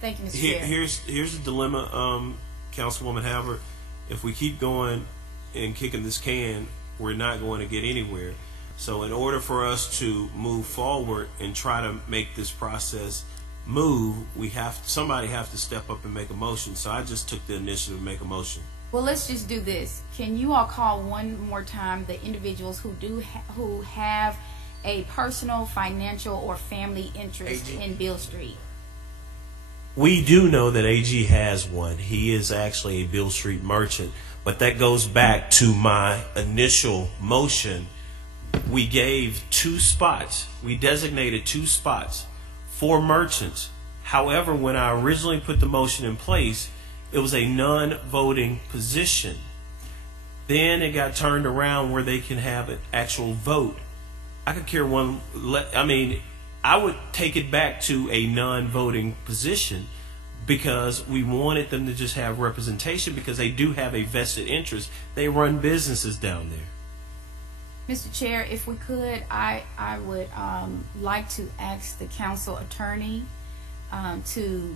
Thank you, Mr. Chair. Here's the dilemma, Councilwoman Halbert. If we keep going and kicking this can, we're not going to get anywhere. So in order for us to move forward and try to make this process move, somebody have to step up and make a motion. So I just took the initiative to make a motion. Well, let's just do this. Can you all call one more time the individuals who have a personal, financial, or family interest in Beale Street? We do know that AG has one. He is actually a Beale Street merchant, but that goes back to my initial motion. We gave 2 spots. We designated 2 spots for merchants. However, when I originally put the motion in place, it was a non-voting position. Then it got turned around where they can have an actual vote. I could care one. I mean, I would take it back to a non-voting position because we wanted them to just have representation because they do have a vested interest. They run businesses down there. Mr. Chair, if we could, I would like to ask the council attorney to,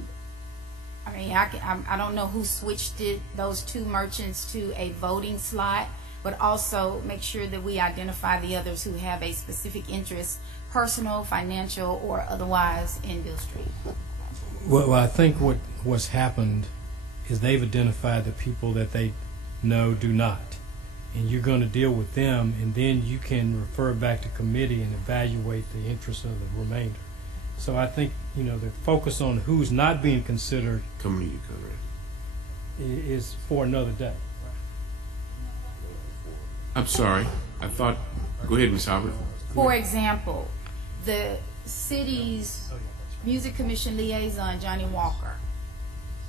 I mean, I don't know who switched those 2 merchants to a voting slot, but also make sure that we identify the others who have a specific interest, personal, financial, or otherwise, in Beale Street. Well, I think what's happened is they've identified the people that they know do not. And you're going to deal with them, and then you can refer back to committee and evaluate the interests of the remainder. So I think, the focus on who's not being considered is for another day. I'm sorry. I thought. Go ahead, Ms. Halbert. For example, the city's Music Commission liaison, Johnny Walker.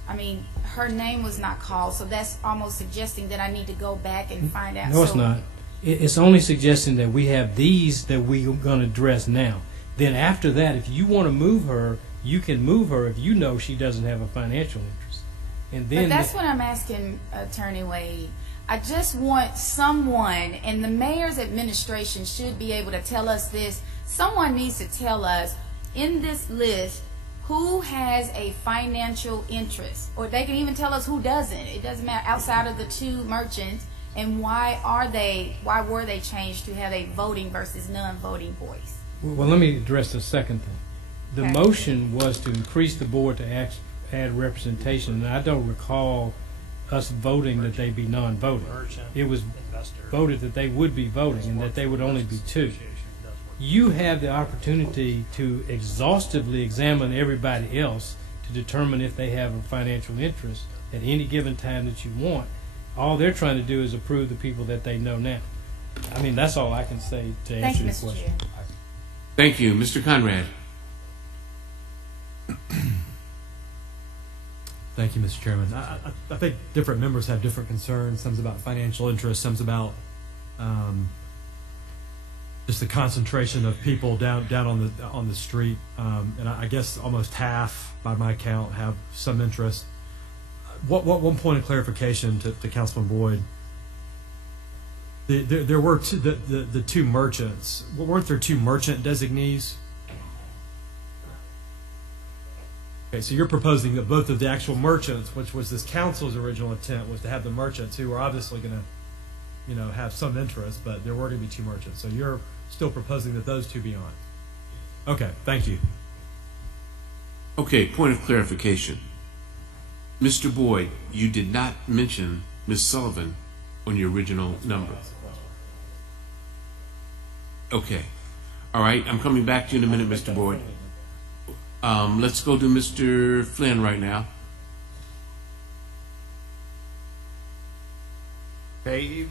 I mean, her name was not called, so that's almost suggesting that I need to go back and find out. No, it's not. It's only suggesting that we have these that we're going to address now. Then after that, if you want to move her, you can move her if you know she doesn't have a financial interest. And then but that's what I'm asking, Attorney Wade. I just want someone, and the mayor's administration should be able to tell us this. Someone needs to tell us in this list who has a financial interest, or they can even tell us who doesn't. It doesn't matter, outside of the 2 merchants, and why were they changed to have a voting versus non-voting voice? Well, let me address the second thing. The motion was to increase the board to add representation, and I don't recall us voting that they be non-voting. It was voted that they would be voting and that they would only be 2. You have the opportunity to exhaustively examine everybody else to determine if they have a financial interest at any given time that you want. All they're trying to do is approve the people that they know now. I mean, that's all I can say to answer your question. Thank you. Mr. Conrad. Thank you, Mr. Chairman. I think different members have different concerns. Some's about financial interest, some's about just the concentration of people down on the street, and I guess almost half, by my count, have some interest. One point of clarification to Councilman Boyd. There were the 2 merchants. Weren't there 2 merchant designees? Okay, so you're proposing that both of the actual merchants, which was this council's original intent, was to have the merchants who are obviously going to, have some interest, but there were going to be 2 merchants. So you're still proposing that those 2 be on. Okay, thank you. Okay, point of clarification. Mr. Boyd, you did not mention Ms. Sullivan on your original number. Okay. All right, I'm coming back to you in a minute, Mr. Boyd. Let's go to Mr. Flynn right now. Okay,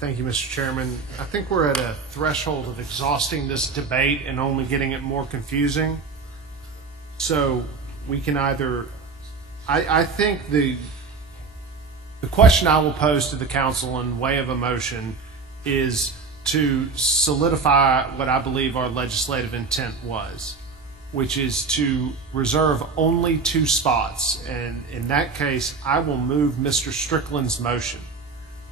thank you, Mr. Chairman. I think we're at a threshold of exhausting this debate and only getting it more confusing. So we can either, I think the question I will pose to the council in way of a motion is to solidify what I believe our legislative intent was, which is to reserve only 2 spots. And in that case, I will move Mr. Strickland's motion,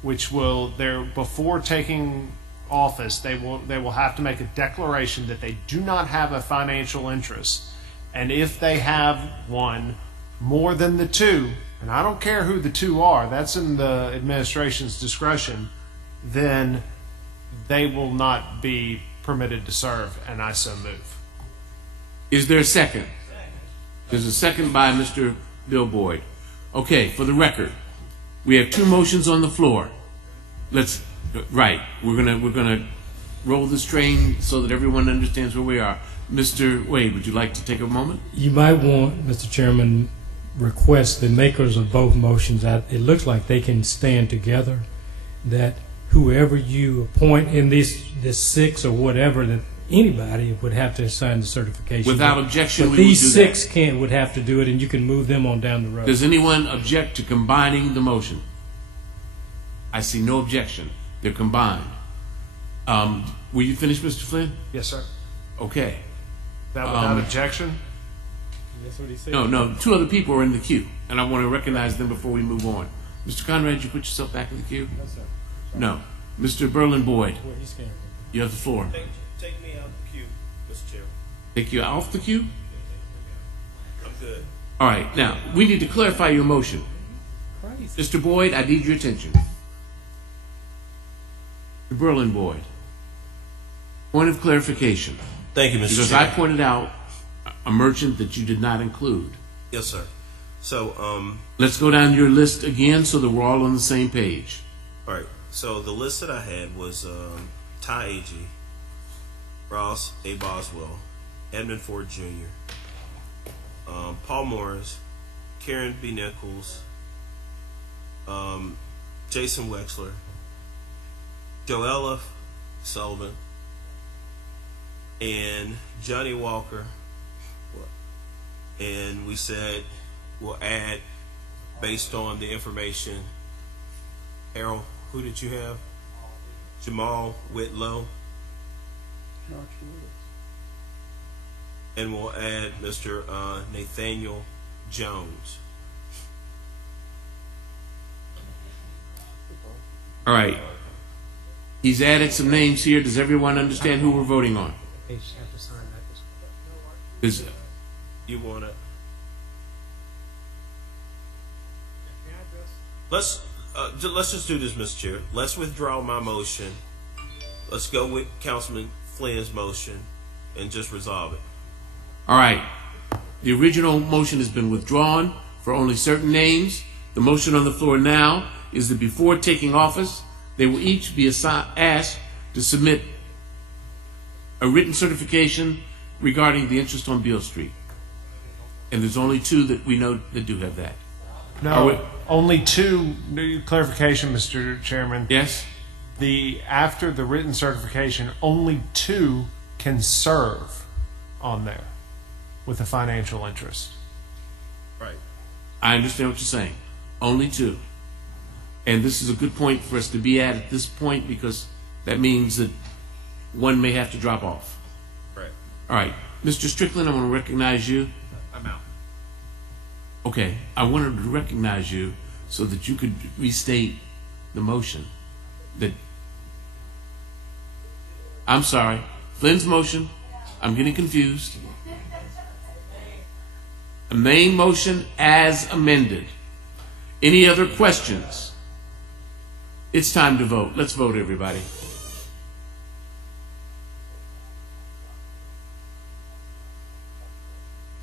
which will, before taking office, they will have to make a declaration that they do not have a financial interest And if they have one more than the two, and I don't care who the two are, that's in the administration's discretion, then they will not be permitted to serve, and I so move. Is there a second? There's a second by Mr. Bill Boyd. Okay, for the record, we have two motions on the floor. We're gonna roll this train so that everyone understands where we are. Mr. Wade, would you like to take a moment? You might want, Mr. Chairman, request the makers of both motions. It looks like they can stand together, that whoever you appoint in this six or whatever, that anybody would have to assign the certification. Without objection, but we will do these that. six would have to do it, and you can move them on down the road. Does anyone object to combining the motion? I see no objection. They're combined. Will you finish, Mr. Flynn? Yes, sir. Okay. That without objection? That's what he said. No, two other people are in the queue, and I want to recognize them before we move on. Mr. Conrad, you put yourself back in the queue? No, sir. No. Mr. Berlin Boyd, Well, he's scared. you have the floor. Take me out of the queue, Mr. Chairman. Take you off the queue? I'm good. All right, now, we need to clarify your motion. Crazy. Mr. Boyd, I need your attention. Mr. Berlin Boyd, point of clarification. Thank you, Mr. Because Chair. I pointed out a merchant that you did not include. Yes, sir. So, Let's go down your list again so that we're all on the same page. all right. So the list that I had was Ty Agee, Ross A. Boswell, Edmund Ford Jr., Paul Morris, Karen B. Nichols, Jason Wexler, Joella Sullivan, and Johnny Walker. And we said we'll add, based on the information, Harold, who did you have? Jamal Whitlow. And we'll add Mr. Nathaniel Jones. All right. He's added some names here. Does everyone understand who we're voting on? Is You wanna? Let's just do this, Mr. Chair. Let's withdraw my motion. Let's go with Councilman Flynn's motion and just resolve it. all right. The original motion has been withdrawn for only certain names. The motion on the floor now is that before taking office, they will each be asked to submit a written certification regarding the interest on Beale Street. And there's only two that we know that do have that. No, only two. Clarification, Mr. Chairman. Yes? After the written certification, only two can serve on there with a financial interest. Right. I understand what you're saying. Only two. And this is a good point for us to be at this point, because that means that one may have to drop off. Right. All right. Mr. Strickland, I want to recognize you. I'm out. Okay. I wanted to recognize you so that you could restate the motion. I'm sorry. Flynn's motion. I'm getting confused. The main motion as amended. Any other questions? It's time to vote. Let's vote, everybody.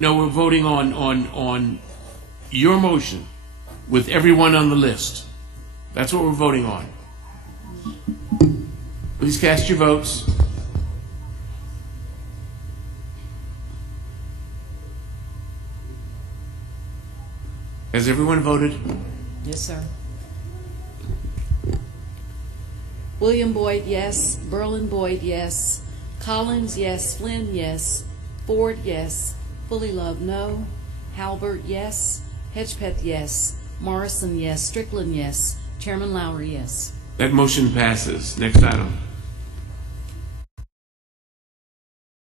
No, we're voting on your motion with everyone on the list. That's what we're voting on. Please cast your votes. Has everyone voted? Yes, sir. William Boyd, yes. Berlin Boyd, yes. Collins, yes. Flynn, yes. Ford, yes. Fully Love, no. Halbert, yes. Hedgepeth, yes. Morrison, yes. Strickland, yes. Chairman Lowry, yes. That motion passes. Next item.